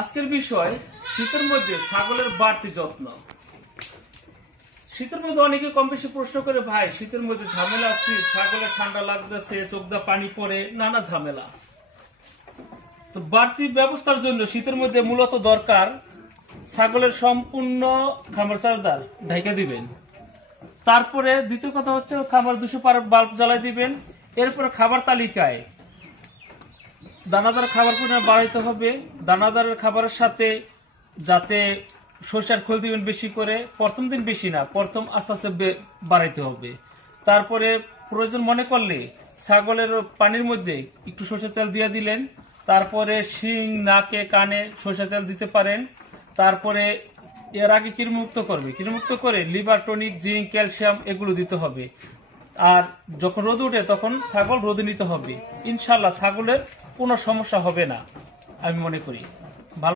আজকের বিষয় শীতের মধ্যে ছাগলের বাড়তি যত্ন। শীতের মধ্যে অনেকে কম বেশি প্রশ্ন করে, ভাই শীতের মধ্যে ঝামেলা আছে, ছাগলের ঠান্ডা লাগতেছে, চোখ দা পানি পড়ে, নানা ঝামেলা। তো বাড়তি ব্যবস্থার জন্য শীতের মধ্যে মূলত দরকার ছাগলের সম্পূর্ণ খামার চারদার ঢেকে দিবেন। তারপরে দ্বিতীয় কথা হচ্ছে খামার 200 বাল্ব জ্বালাই দিবেন। এরপরে খাবার তালিকায় দানাদার খাবার পরিমাণ বাড়াইতে হবে। দানাদারের খাবারের সাথে যাতে সরষের খোল দিবেন বেশি করে, প্রথম দিন বেশি না, প্রথম আস্তে আস্তে বাড়াইতে হবে। তারপরে প্রয়োজন মনে করলে ছাগলের পানির মধ্যে একটু সরষের তেল দিয়ে দিলেন। তারপরে শিং, নাকে, কানে সরষের তেল দিতে পারেন। তারপরে এর আগে কৃমিমুক্ত করবে, কৃমিমুক্ত করে লিভার টনিক, জিঙ্ক, ক্যালসিয়াম এগুলো দিতে হবে। আর যখন রোদ উঠে তখন ছাগল রোদে নিতে হবে। ইনশাল্লাহ ছাগলের কোনো সমস্যা হবে না আমি মনে করি।